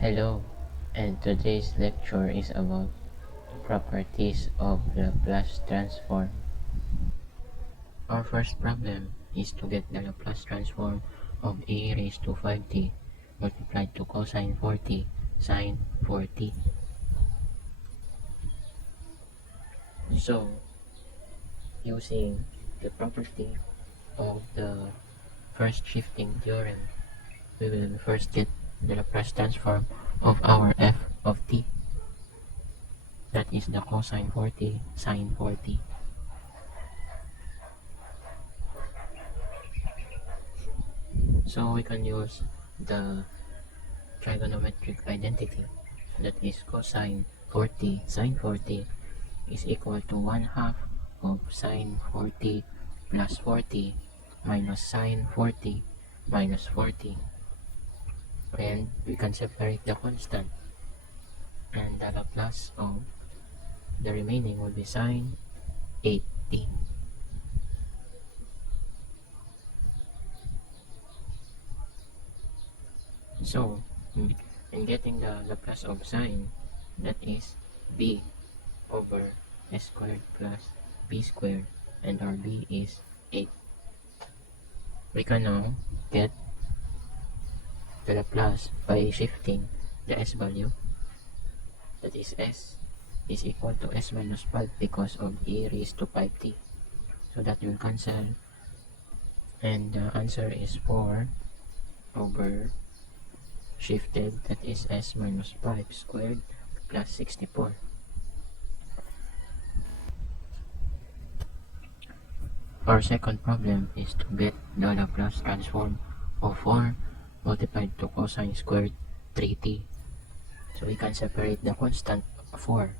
Hello, and today's lecture is about properties of Laplace transform. Our first problem is to get the Laplace transform of e raised to 5t multiplied to cosine 4t sine 4t. So, using the property of the first shifting theorem, we will first get the Laplace transform of our f of t, that is the cosine 4t sine 4t. So we can use the trigonometric identity, that is cosine 4t sine 4t is equal to 1/2 of sine 4t plus 4t minus sine 4t minus 4t, and we can separate the constant, and the Laplace of the remaining will be sine 8t. So in getting the Laplace of sine, that is b over s squared plus b squared, and our b is 8. We can now get the Laplace by shifting the s value, that is s is equal to s minus 5 because of e raised to 5t. So that will cancel, and the answer is 4 over shifted, that is s minus 5 squared plus 64. Our second problem is to get the Laplace transform of 4 multiplied to cosine squared 3t. So we can separate the constant 4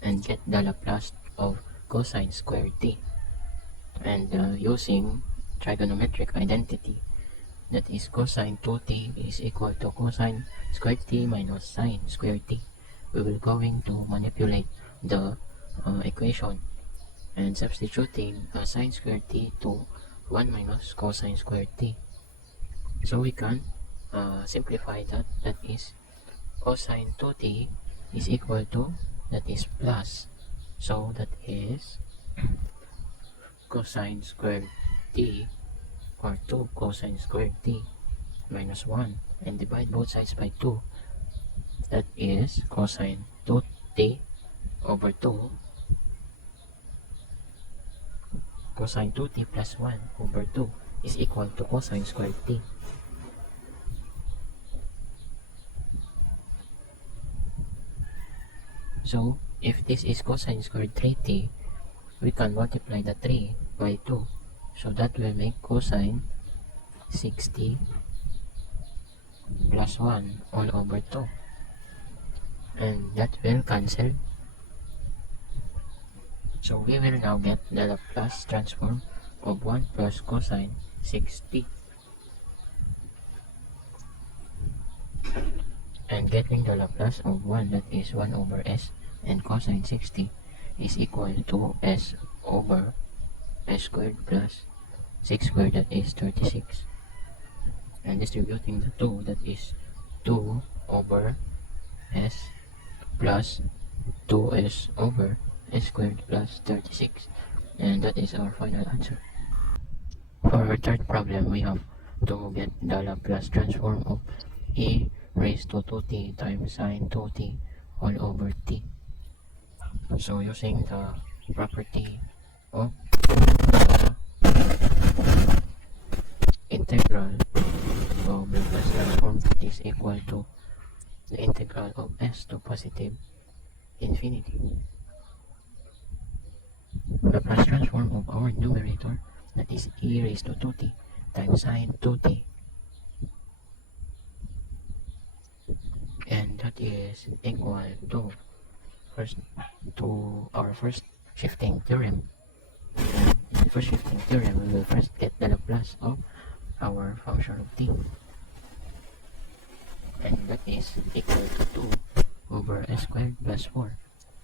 and get the Laplace of cosine squared t. And using trigonometric identity, that is cosine 2t is equal to cosine squared t minus sine squared t. We will going to manipulate the equation and substituting sine squared t to 1 minus cosine squared t. So we can simplify that, that is cosine 2t is equal to, that is plus, so that is cosine squared t, or 2 cosine squared t minus 1, and divide both sides by 2, that is cosine 2t over 2 cosine 2t plus 1 over 2 is equal to cosine squared t. So if this is cosine squared 3t, we can multiply the 3 by 2, so that will make cosine 60 plus 1 all over 2, and that will cancel. So we will now get the Laplace transform of 1 plus cosine 60. And getting the Laplace of 1, that is 1 over s, and cosine 60 is equal to s over s squared plus 6 squared, that is 36. And distributing the 2, that is 2 over s plus 2s over s squared plus 36, and that is our final answer. For our third problem, we have to get the Laplace transform of e raised to 2t times sine 2t all over t. So using the property of the integral of Laplace transform, that is equal to the integral of s to positive infinity. Laplace transform of our numerator, that is e raised to 2t times sine 2t, and that is equal to our first shifting theorem. In the first shifting theorem, we will first get the Laplace of our function of t, and that is equal to 2 over s squared plus 4,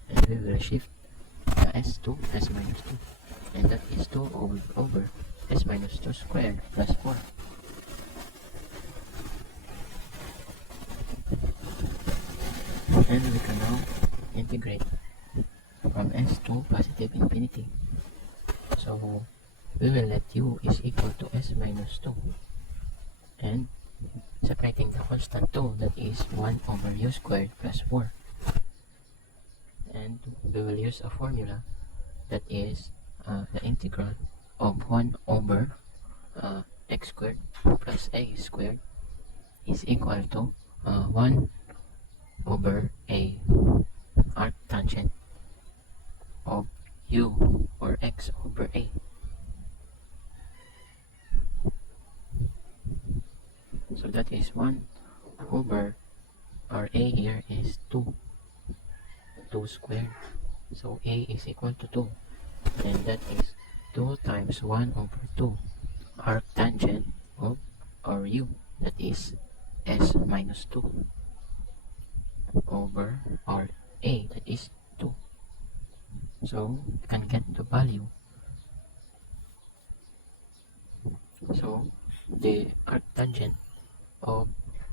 and we will shift the s to s minus 2, and that is 2 over s minus 2 squared plus 4. And we can now integrate from s to positive infinity. So we will let u is equal to s minus 2, and separating the constant 2, that is 1 over u squared plus 4. And we will use a formula that is the integral of 1 over x squared plus a squared is equal to 1 over a arctangent of u, or x over a. So that is 1 over, our a here is 2 squared. So a is equal to 2, and that is 2 times 1 over 2 arctangent of our u, that is s minus 2, over our a, that is 2. So we can get the value. So the arctangent of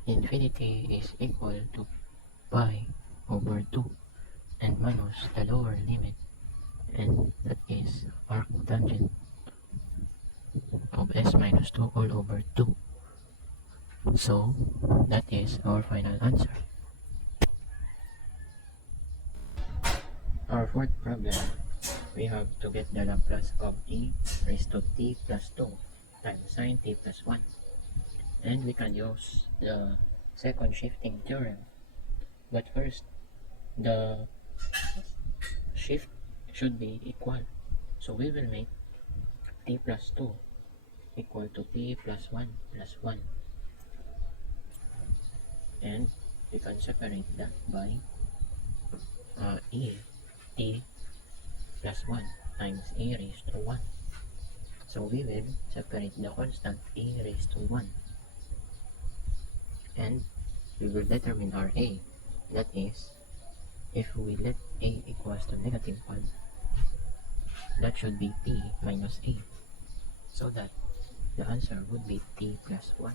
infinity is equal to pi over 2 and minus the lower limit, and that is arctangent of s minus 2 all over 2. So that is our final answer. Our fourth problem, we have to get the Laplace of e raised to t plus 2 times sine t plus 1. And we can use the second shifting theorem. But first, the shift should be equal. So we will make t plus 2 equal to t plus 1 plus 1. And we can separate that by e t plus 1 times e raised to 1. So we will separate the constant e raised to 1. And we will determine our a. That is, if we let a equals to negative 1, that should be t minus a. So that the answer would be t plus 1.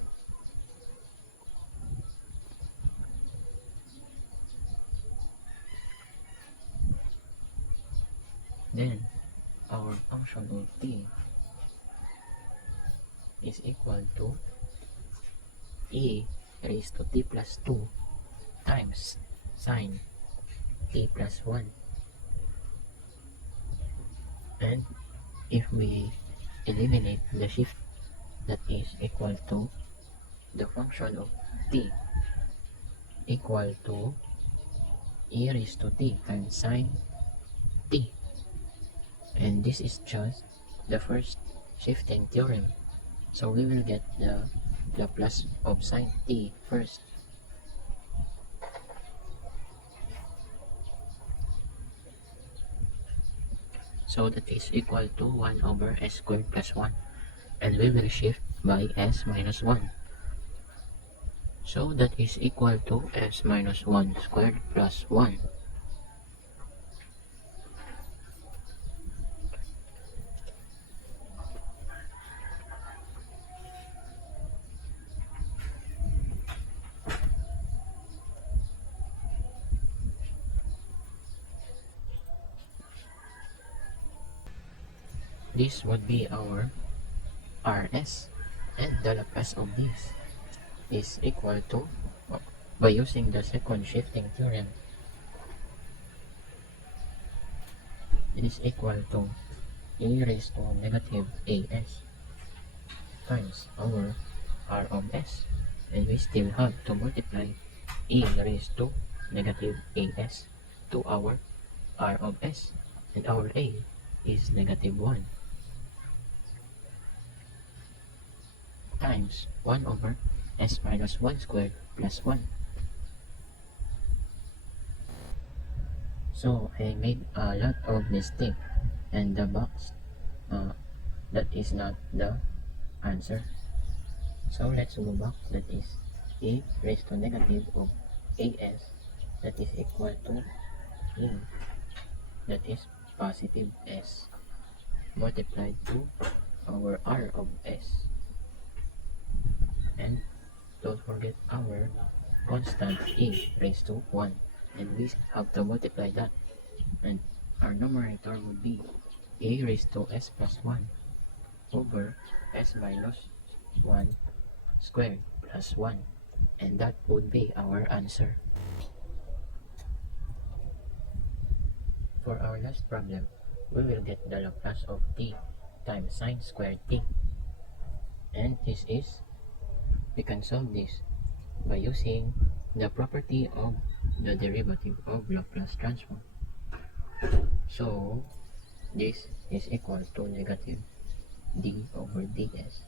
Then our function of t is equal to e raised to t plus 2 times sine t plus 1. And if we eliminate the shift, that is equal to the function of t equal to e raised to t times sine t. And this is just the first shifting theorem. So we will get the Laplace of sine t first. So that is equal to 1 over s squared plus 1. And we will shift by s minus 1. So that is equal to s minus 1 squared plus 1. This would be our Rs, and the Laplace of this is equal to, by using the second shifting theorem, it is equal to e raised to negative as times our r of s, and we still have to multiply e raised to negative as to our r of s, and our a is negative 1 times 1 over s minus 1 squared plus 1. So I made a lot of mistake, and the box that is not the answer. So let's go back. That is e raised to negative of as, that is equal to e, that is positive s, multiplied to our r of s. And don't forget our constant e raised to 1. and we have to multiply that, and our numerator would be a raised to s plus 1 over s minus 1 squared plus 1, and that would be our answer. For our last problem, we will get the Laplace of t times sine squared t, and we can solve this by using the property of the derivative of Laplace transform. So this is equal to negative d over ds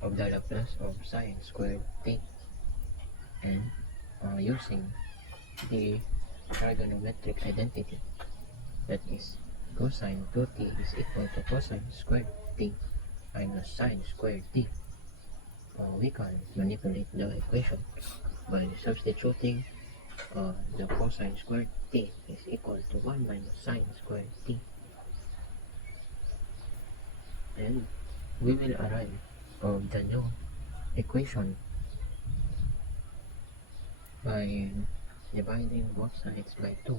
of the Laplace of sine squared t, and using the trigonometric identity, that is cosine 2t is equal to cosine squared t minus sine squared t. We can manipulate the equation by substituting the cosine squared t is equal to 1 minus sine squared t, and we will arrive of the new equation by dividing both sides by 2.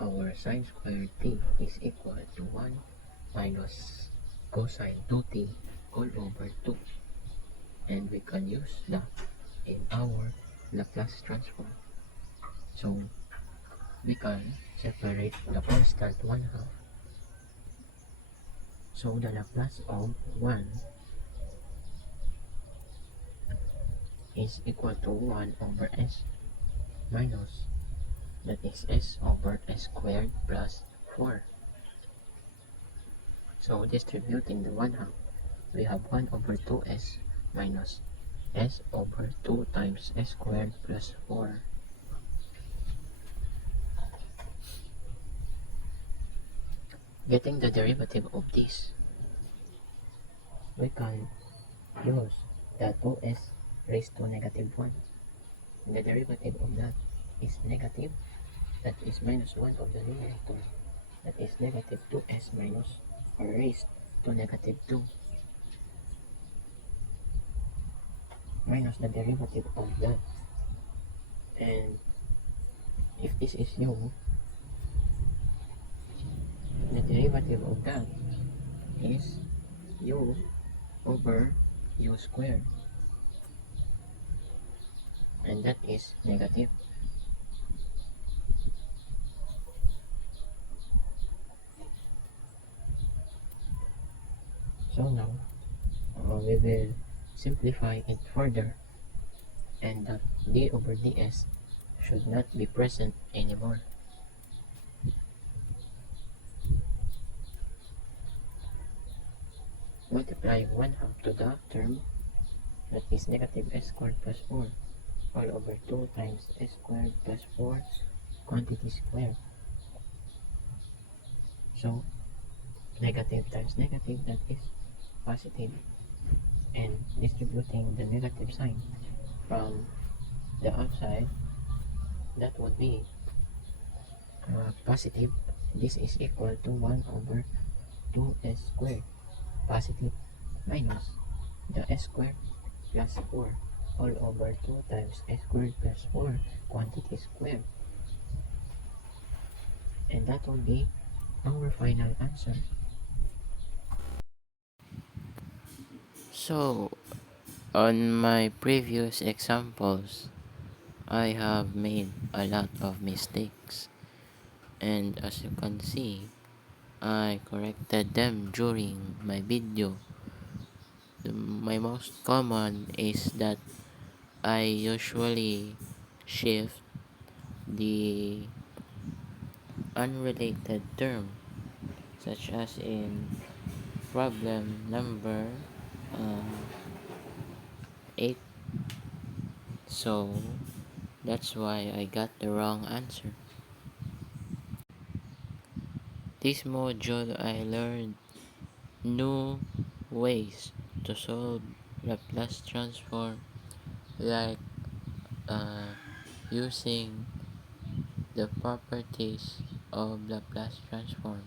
Our sine squared t is equal to 1 minus cosine 2t all over 2, and we can use that in our Laplace transform. So we can separate the constant 1/2. So the Laplace of 1 is equal to 1 over s minus, that is s over s squared plus 4. So distributing the 1/2, we have 1 over 2s minus s over 2 times s squared plus 4. Getting the derivative of this, we can use the 2s raised to negative 1. The derivative of that is negative, that is minus 1 of the numerator, that is negative 2s minus or raised to negative 2, minus the derivative of that. And if this is u, the derivative of that is u over u squared, and that is negative. So now we will simplify it further, and that d over ds should not be present anymore. Multiplying 1/2 to the term, that is negative s squared plus 4 all over 2 times s squared plus 4 quantity squared. So negative times negative, that is positive, and distributing the negative sign from the outside, that would be positive. This is equal to 1 over 2s squared positive minus the s squared plus 4 all over 2 times s squared plus 4 quantity squared, and that will be our final answer. So on my previous examples, I have made a lot of mistakes, and as you can see, I corrected them during my video. My most common is that I usually shift the unrelated term, such as in problem number 8. So that's why I got the wrong answer. This module I learned new ways to solve Laplace transform, like using the properties of Laplace transform.